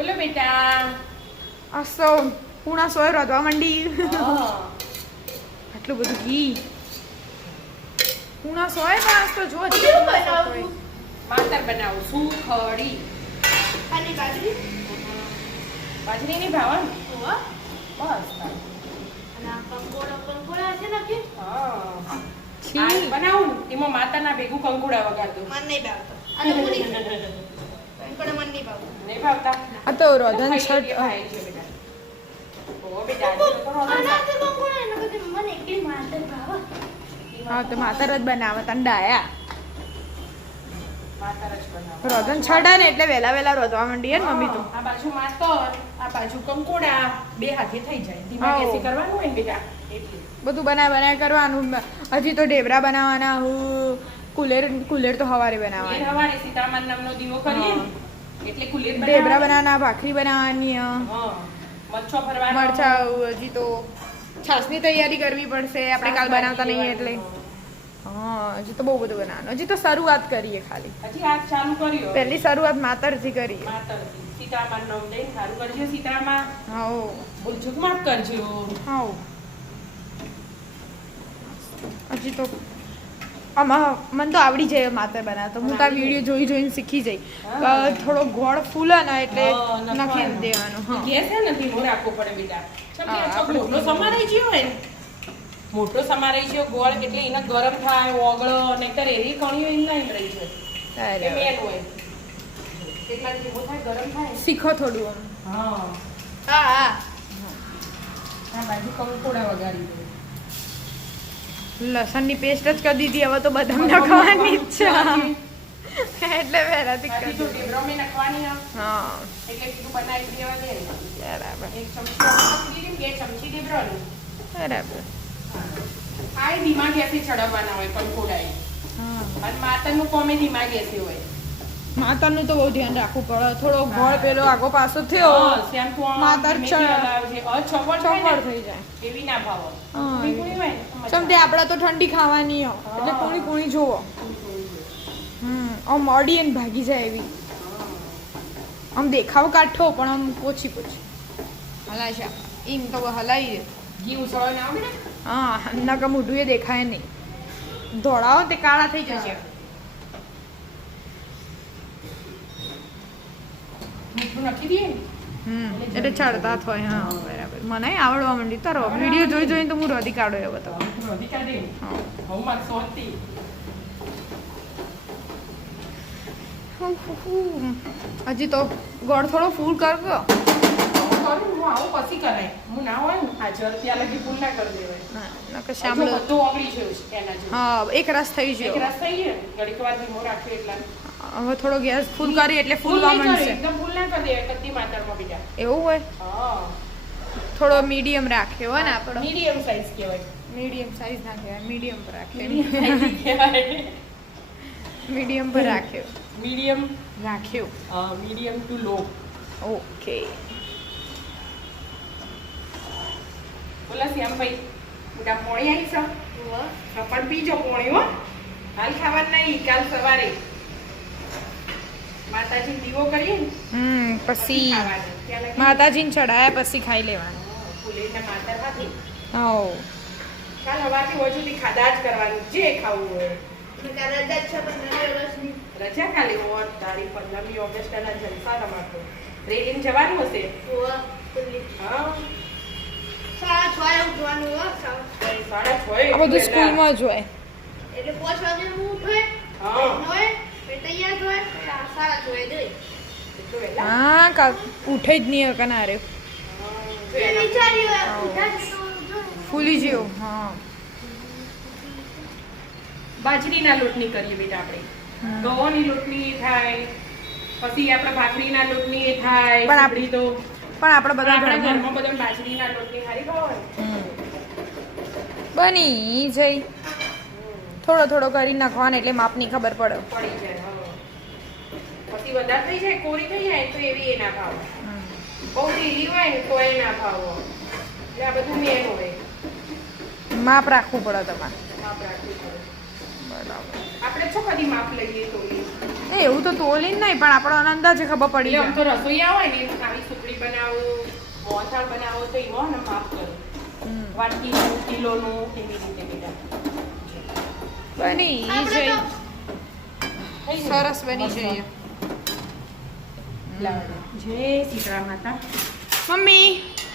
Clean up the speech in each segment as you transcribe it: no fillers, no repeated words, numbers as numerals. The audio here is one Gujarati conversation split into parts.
બોલો બેટા. અસો પૂણા સોય રોધવા માંડી. આટલું બધું ઘી પૂણા સોય માં તો જો માતર બનાવું છું ખડી. ખાલી બાજરી બાજરી ની ભાવન બસ. અને આ કંકોડા છે ને કે આ બનાવું એમાં માતાના ભેગું કંકુડા વગાડતું. મન નહીં ભાવતો અને પૂરી કંકોડા મન નહીં ભાવતો નહીં ભાવતા. આ તો રોધન છટ ખાય છે બેટા. ઓ બેટા આજે તો રોધન આના તો કંકોડા એને બધે મને એકલી માતર ભાવે હા તો માતર જ બનાવે તને ડાયા માતર જ બનાવ. રોધન છડા ને એટલે વેલા વેલા રોધવા માંડી ને મમ્મી તો આ બાજુ માતર આ બાજુ કંકોડા બે હાથે થઈ જાય. ધીમા આવો. ગેસે કરવાનું હોય ને બેટા એટલે. બધું બનાય કરવાનું. હજી તો ઢેબરા બનાવવાના કુલેર તો હવારે એ બનાવવાની હવારે સીતારામ નામનો દીવો કરીએ ને, એટલે કુલેર ઢેબરા બનાવવાના ભાખરી બનાવવાની હા મચ્છો ફરવાનો. મરચા હજી તો છાસની તૈયારી કરવી પડશે આપણે કાલ બનાવતા નહીં એટલે હા હજી તો બહુ બધું બનાવવાનું. હજી તો શરૂઆત કરીએ ખાલી હજી આજ ચાલુ કર્યો. પહેલી શરૂઆત માતરથી કરીએ. માતરથી. સીતારામ નામ દઈને સારું કરજો. સીતારામ હાઉ ભૂલચૂક માફ કરજો. હાઉ હજી તો આમાં મને તો આવડી જાય માતર બનાવતા. હું તો આ વિડીયો જોઈને શીખી જઈ. થોડો ગોળ ફૂલે ને એટલે હા, નાખી દેવાનું. હા ગેસ છે ને ધીમો રાખવો પડે બેટા. ચમ કે હા, આ આપણે મોટો સમારાઈ ગયો હોય ને, મોટો સમારાઈ ગયો ગોળ એટલે એને ગરમ થાય ઓગળો નહીતર એરી કણીઓ એમ ના એમ રહી જાય. એ મેન હોય. એટલા ધીમો થાય ગરમ થાય. શીખો થોડું આમ. હા હા હા આ બાજુ કંકોડા વગાડી દે. લસણની પેસ્ટ જ કરી દીધી. હવે તો બદામ નાખવાની જ છે એટલે પહેલાથી બાકી કરી તો દીધી. ઢેબરો મેં નાખવાની ના. હા એટલે કીધું બનાવી દેવા દે. બરાબર એક ચમચી નાખી દીધી, બે ચમચી ઢેબરાની. બરાબર આ ધીમા ગેસે ચડાવવાના હોય કંકોડા એ. હા અને માતાનું કોમે ધીમા ગેસે હોય. માતાનું તો બહુ ધ્યાન રાખવું પડે. થોડો ગોળ પેલો આગો પાછો થયો હા, શેમ્પુ આમ માતર ધીમેથી હલાવજે. ચવડ થાય ચોપડ ને, થઈ જાય. એવી ના ભાવો. હા, કુણી હોય ને તો મજા સમજે આપણે તો ઠંડી ખાવાની હો એટલે કુણી કુણી જોવો. આમ ઓડિયન ભાગી જાય એવી. આમ દેખાવ કાઠો પણ આમ ઓછી હલાય છે એમ તો હલાવી દે. ઘી ઉસળો ના આવે ને. હા નકર મોઢું એ દેખાય નહીં. ધોળાવો તે કાળા થઈ જશે. મીઠું નાખી દઈએ ને. એટલે ચડતા થાય. હા બરાબર મને આવડવા માંડી. તારો વિડીયો જોઈને તો હું રોધી કાઢો એવો તો. રોધી કાઢી. હા હું મારી સોચતી. હજી તો ગોળ થોડો ફૂલ કર ગયો. હું કરું હું આવું પછી કરાય. હું ના હોય ને હાજર ત્યાં લગી ફૂલ ના કરી દેવાય. નકર જો શામળો. બધું ઓગળી છે એના જેવું. હા એક રસ થઈ એક ગયો. રસ થઈ ગયો ને, ઘડીક વાર ધીમો રાખ્યો એટલા. હવે થોડો ગેસ ફૂલ કરી એટલે ફૂલવા નહીં માંડશે. કરે, એકદમ ફૂલ ના કરી દેવાય કદી માતરમાં બીજા. એવું હોય હા થોડો મીડિયમ રાખ્યો હોય ને આપણો. મીડિયમ સાઈઝ કહેવાય. મીડિયમ સાઈઝ ના કહેવાય મીડિયમ પર રાખ્યો. મીડિયમ પર રાખ્યો મીડિયમ મીડિયમ ટુ લો. ઓકે બોલા શ્યામભાઈ મોટા પોણી આવી છો પણ પીજો પોણી હો. હાલ ખાવાનું નહીં, કાલ સવારે માતાજી દીવો કરીએ ને પછી ખાવાનું. ત્યાં લગી માતાજીને ચડાયા પછી ખાઈ લેવાનું. ફૂલેના માતામાંથી હો કાલ સવારથી હોય સુધી ખાધા જ કરવાનું જે ખાવું હોય. રજા જ છે 15 વર્ષની રજા ખાલી હોત તારીખ 15મી ઓગસ્ટના જલસા રમાતો. રેલીને જવાનું હશે. ઓવા ખુલ્લી હા 6:30 ઉઠવાનું હો 6:30 આ બધું સ્કૂલમાં જ હોય. એટલે 5 વાગે હું ઉઠે હા નોય તૈયાર થાય 6:30 દે એટલું વહેલા. હા કાલ ઉઠે જ નહીં કના રે વિચારી ઉઠા ફૂલી જેવું. હા બાજરીના લોટની કરીએ બેટા આપણે. ઘઉંની લોટની થાય, પછી આપણે ભાખરીના લોટની થાય. પણ આપણી તો પણ આપણે બધા આપણા ઘરમાં ઘરમાં બધા બાજરીના લોટની હારી ખાવા બની જઈ. થોડો થોડો કરી નાખવાનો એટલે માપની ખબર પડે. પડી જાય. હા. પછી વધારે થઈ જાય, કોરી થઈ જાય તો એવી એ ના ભાવ. બહુ ઢીલી હોય ને તો એ ના ભાવ. એટલે આ બધું મેન હોય. માપ રાખવું પડે તમારે. માપ રાખવું પડે. બરાબર આપણે શું કદી માપ લઈએ તો એ એ એવું તો તોલી નહીં પણ આપણને અંદાજે ખબર પડી એટલે આમ તો જાય રસોઈયા હોય ને આવી સુખડી બનાવો મોહનથાળ બનાવો તો એમાં ને માપ કરો હમ. વાટકીનું કિલોનું કેવી રીતે બેટા બની આપણે જાય થઈ ગયું? સરસ બની જાય લાવો. જય સીતરામ માતા મમ્મી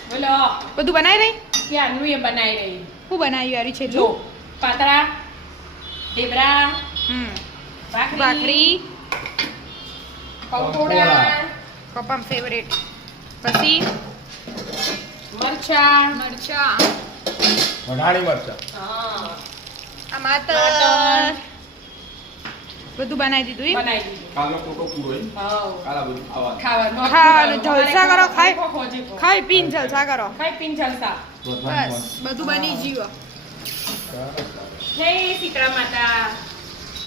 બોલો બધું બનાવી રહી ક્યારનું એ બનાવી રહી શું બનાવ્યું યારી છે જો પાતળા ઢેબરા હમ ભાખરી ભાખરી પકોડા પપ્પા ફેવરેટ પછી મરચા મરચા વઢાણી મરચાં હા આ માતર માતર. બધું બનાવી દીધું એમ? બનાવી દીધું કાલનો ફોટો પૂરો હે. હાઉ. કાલ આ બધું આવા ખાવાનું ખાવાનું, જલસા કરો, ખાઈ. ખોજે ખો. ખાઈ પીને જલસા કરો ખાઈ પીને જલસા બસ બધું બની ગયું જય સીતળા માતા